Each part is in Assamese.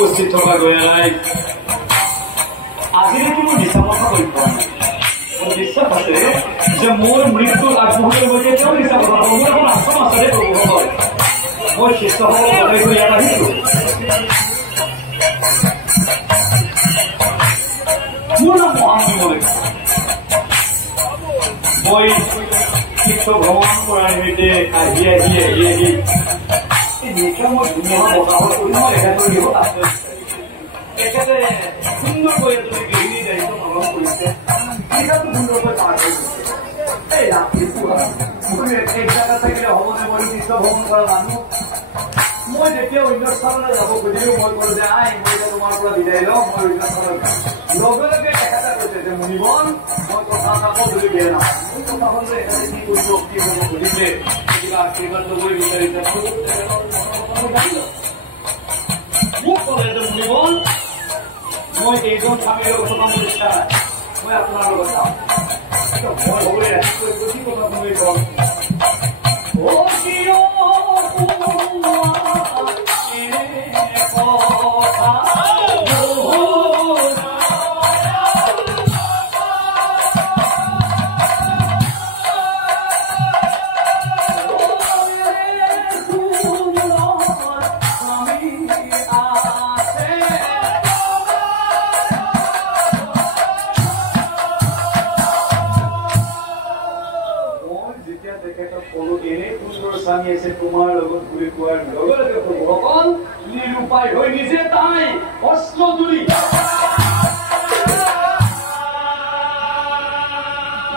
উপস্থিত থকা গয়ালাই আজিলৈকে মই মিছা কথা কৈ পোৱা নাই। মোৰ বিশ্বাস আছে যে মোৰ মৃত্যুৰ আগমুহূৰ্তলৈকে তেওঁ মিছা কথা ক'ব। মোৰ এখন আশ্ৰম আছে দেই প্ৰভুসকল, মই শিষ্যসকলক বনাই থৈ ইয়াত আহিছো। মোৰ নাম মহামণি মল্লিক। মই তীৰ্থ ভ্ৰমণ কৰাৰ নিমিত্তে আহি নিশা মই ধুনীয়া বতাহত কৰি মই এখেতৰ বিহুত আছে। তেখেতে সুন্দৰকৈ এজনী গৃহিণী দায়িত্ব পালন কৰিছে। নিশাটো সুন্দৰকৈ পাৰ হৈ গৈছে। এই ৰাতিপুৱা মই এক জেগাত থাকিলে হ'বনে? মই তীৰ্থ ভ্ৰমণ কৰা মানুহ। মই যেতিয়া অন্য স্থানলৈ যাব খুজিলেও মই কলো যে আই মই এতিয়া তোমাৰ পৰা বিদায় লওঁ, মই অন্য স্থানত যাম। লগে লগে তেখেতে কৈছে যে মুনিবন মই কথা নাপাওঁ যদি বেয়া নাপাওঁ। মোৰ কথা হ'ল যে এখেতে কি কৰিব কি হ'ব সুধিলে কিবা আশীৰ্বাদ ল'বই বিচাৰিছে। মোক ক'লে যে মুনিবন মই এইজন স্বামীৰ লগত থকা মোৰ ইচ্ছা নাই, মই আপোনাৰ লগত যাম। মই হ'বলৈ ৰাতিপুৱাই কি কথা শুনি কম তোমাৰ লগত ঘূৰি পোৱাৰ লগে লগে প্ৰভুসকল নিৰুপায় হৈ নিজে তাই অস্ত্ৰ তুলি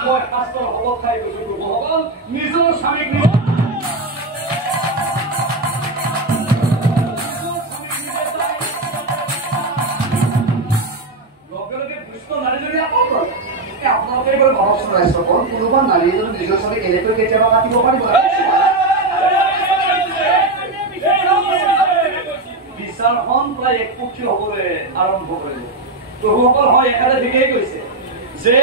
মই শাস্ত্ৰৰ শপত খাই গৈছো প্ৰভুসকল নিজৰ স্বামীক লগে লগে দুষ্ট নাৰীজনী আকৌ আপোনালোকে এইবাৰ ভাবকচোন ৰাষ্ট্ৰপল কোনোবা নাৰী এজনী নিজৰ স্বামীক এনেকৈ কেতিয়াবা কাটিব পাৰিব? বিচাৰখন প্ৰায় একপক্ষীয় হ'বলৈ আৰম্ভ কৰিলে। প্ৰভুসকল হয় এখাদে ঠিকেই কৈছে যে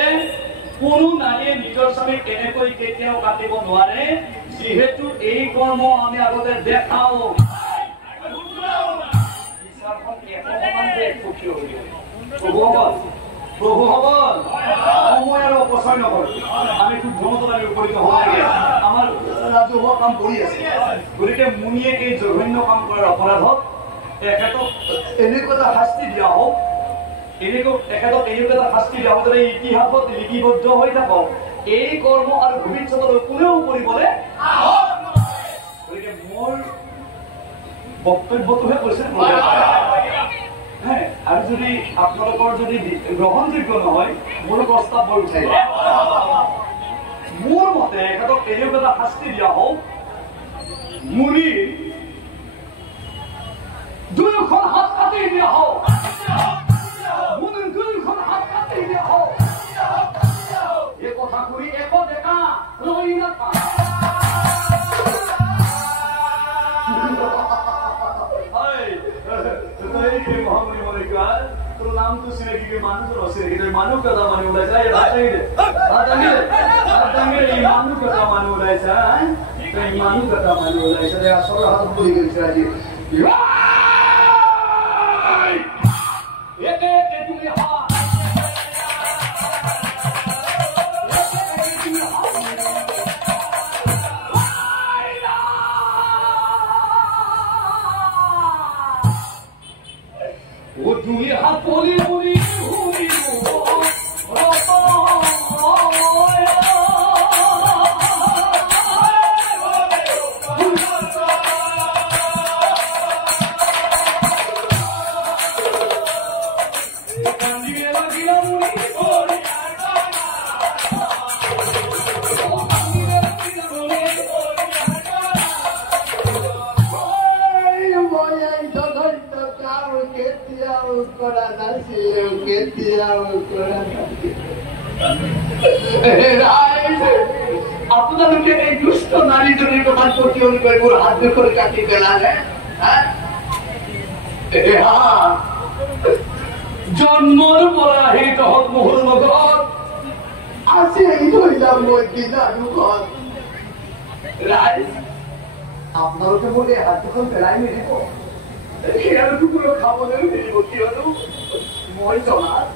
কোনো নাৰীয়ে নিজৰ স্বামীক এনেকৈ কেতিয়াও কাটিব নোৱাৰে, যিহেতু এই কৰ্ম আমি আগতে দেখাও। বিচাৰখন একপক্ষীয় হৈ গ'ল। প্ৰভুসকল সময় আৰু অপচয় নকৰে। আমি খুব ধৰণত আমি উপনীত হ'ব লাগে। আমাৰ ৰাজহুৱা কাম কৰি আছে, গতিকে মুনিয়ে এই জঘন্য কাম কৰাৰ অপৰাধত তেখেতক এনেকুৱা এটা শাস্তি দিয়া হওক, তেখেতক এনেকুৱা এটা শাস্তি দিয়া হওক যাতে ইতিহাসত লিপিবদ্ধ হৈ থাকক এই কৰ্ম আৰু ভৱিষ্যতলৈ কোনেও কৰিবলৈ। গতিকে মোৰ বক্তব্যটোহে কৈছে আৰু যদি আপোনালোকৰ যদি গ্ৰহণযোগ্য নহয় মোৰ প্ৰস্তাৱ বৰ উঠাই মোৰ মতে এখেতক এনেকুৱা এটা শাস্তি দিয়া হওক মুনিৰ দুয়োখন হাত কাটি দিয়া হওক, মুনিৰ দুয়োখন হাত কাটি দিয়া হওক। এই কথা কৰি একো ডেকা ৰৈ নাথাক। মহামণি মল্লিক তোৰ নামটো চিনাকি মানুহটো নচিনাকি মানুহ কথা মানুহ ওলাইছা মানুহ কথা মানুহ ওলাইছা মানুহ কথা মানুহ ওলাইছা আচলৰ হাতত বহি গৈছে আজি আপোনালোকে এই দুষ্ট নাৰীজনীৰ কথা প্ৰতিহত কৰি মোৰ হাত দুখন কাটি পেলালে। জন্মৰ পৰা সেই তহত মোহৰ লগত আজি এই ধৰি যাম মই বিনা দুখন ৰাইজ আপোনালোকে মোৰ এই হাত দুখন পেলাই নিদিব। সেয়াৰ টুকুৰা খাবলৈ মেলিব কিয়নো মই জনাত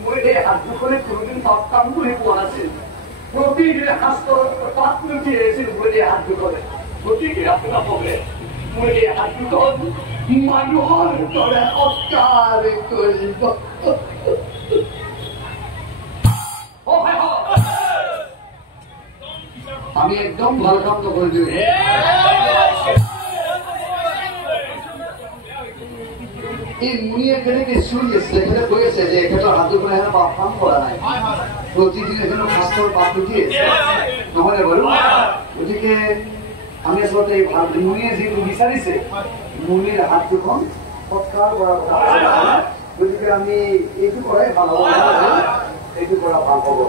মই এই হাত দুখনে কোনোদিন পাপ কাম কৰি পোৱা নাছিল প্ৰতিদিনে শাস্ত্ৰৰ পাত লুটি আহিছিল মই এই হাত দুখনে গতিকে আপোনালোকে মই এই হাত দুখন মানুহৰ দৰে অত্যাচাৰ কৰিব আমি একদম ভাল কাম নকৰিলো এই মুনিয়ে কেনেকে চুৰি আছে তেখেতে কৈ আছে যে এখেতৰ হাত দুখনে হেনো পাপ কাম কৰা নাই প্ৰতিদিনে হেনো শাস্ত্ৰৰ পাত লুটি আছে নহয়নে বাৰু গতিকে আমি আচলতে এই ভাল মুনিয়ে যিটো বিচাৰিছে মুনিৰ হাত দুখন সৎকাৰ কৰা কথা গতিকে আমি এইটো কৰাই ভাল হ'ব এইটো কৰা ভাল হ'ব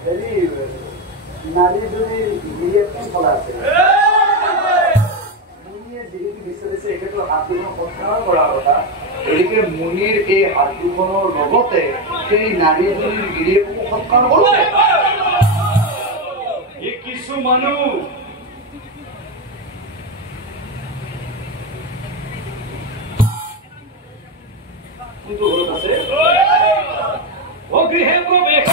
হেৰি নাৰী যদি গিৰিয়েকখন চলা আছে মুনিয়ে যিহেতু বিচাৰিছে এখেতৰ হাত দুখন সৎকাৰ কৰাৰ কথা গতিকে মুনিৰ এই হাত দুখনৰ লগতে সেই নাৰীজনীৰ গিৰিয়েকো সৎকাৰ কৰিব এই কিছু মানুহ কোনটো ঘৰত আছে অগৃহে প্ৰৱেশ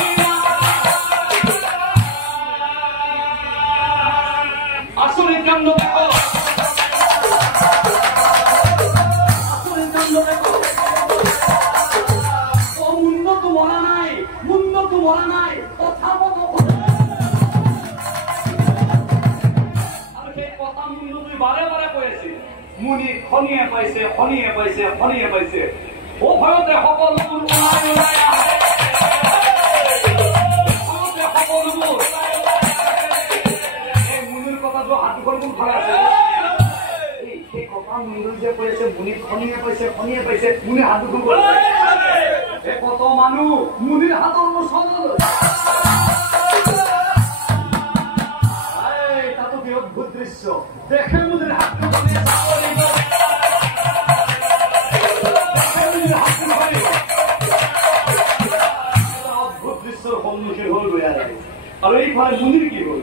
আচৰিত কাণ্ড দেখো আচৰিত কাণ্ড দেখো মুণ্ডটো মৰা নাই কথা কব আৰু সেই কথা মুণ্ডটো বাৰে বাৰে কৈ আছে মুনি খনিয়ে পাইছে ও ভয়তে সকলোবোৰ ওলাই আহে সকলোবোৰ এই মুনিৰ কথাটো হাত দুখন কোন ফালে আছে সেই কথা মুনি যে কৈ আছে মুনি খনিয়ে পাইছে মুনি হাত দুখন কৈ এই কত মানুহ মুনিৰ হাতৰ মুচল তাতো কি অদ্ভুত দৃশ্য দেখে মুনিৰ হাত দুখন অদ্ভুত দৃশ্যৰ সন্মুখীন হল বেয়া লাগে আৰু এইফালে মুনিৰ কি হল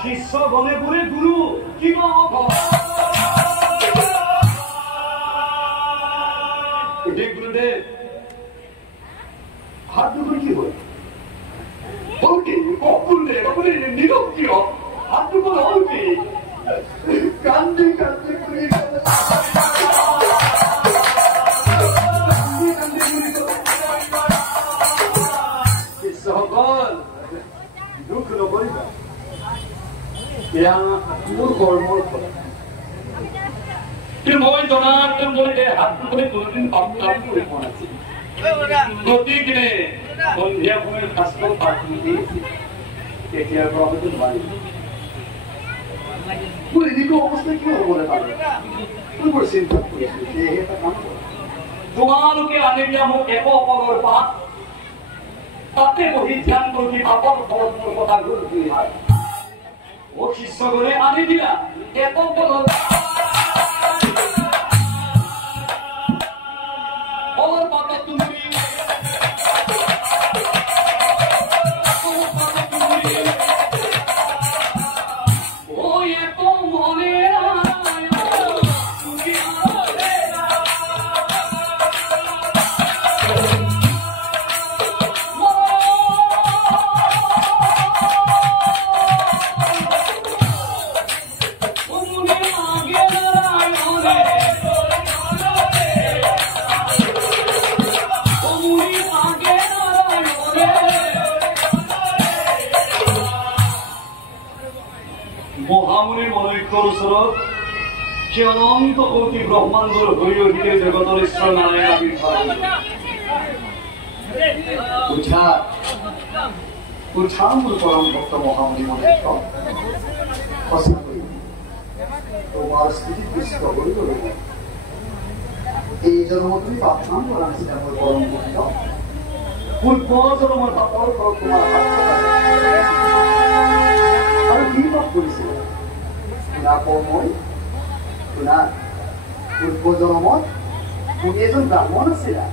শিষ্য গণে বোলে গুৰু কিবা গুৰুদেৱ হাত দুখন কি হল গুৰুদেৱ আপুনি নীৰৱ কিয় হাত দুখন হল কি কান্দি শিষ্যসকল দুখ নকৰিবা এয়া মোৰ কৰ্মৰ ফল মই জনাত মই হাত দুখনে কোনোদিন পাপ কাম কৰি পোৱা নাছিল গতিকে সন্ধিয়া সময়ত শাস্ত্ৰৰ পাঠ দি তেতিয়াৰ পৰা হয়তো নোৱাৰিম মোৰ এনেকুৱা অৱস্থা কিয় হ'বলৈ পালে মই বৰ চিন্তা কৰিছো সেয়েহে এটা কাম কৰা তোমালোকে আনি দিয়া মোক একলৰ পাঠ তাতে বহি ধ্যান কৰি পাপৰ ফলত মোৰ কথা গুৰুত্ব ও শিষ্য কৰে আনি দিলা এত বলৰ পাতা তুমি ও এত মনে মহামুনিৰ মনৈক্যৰ ওচৰত সে অনন্ত কোটি ব্ৰহ্মাণ্ডৰ হৰি হৰিকে জগতৰ ঈশ্বৰ নাৰায়ণ আবিৰ্ভাব বুঝা মোৰ পৰম ভক্ত মহামণি মহেশ্বৰ সঁচাকৈ তোমাৰ স্থিতিত পুষ্ট হৈ গ'ল এই জন্মত তুমি প্ৰাৰ্থনা কৰা নিচিনা মোৰ পৰম ভক্ত পূৰ্ব জন্মৰ পাপৰ ফলত তোমাৰ আৰু কি পাপ কৰিছিল শুনা কওঁ মই শুনা পূৰ্ব জন্মত তুমি এজন ব্ৰাহ্মণ আছিলা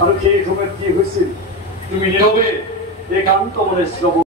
আৰু সেই সময়ত কি হৈছিল তুমি নীৰৱে একান্ত মনে শ্ৰৱণ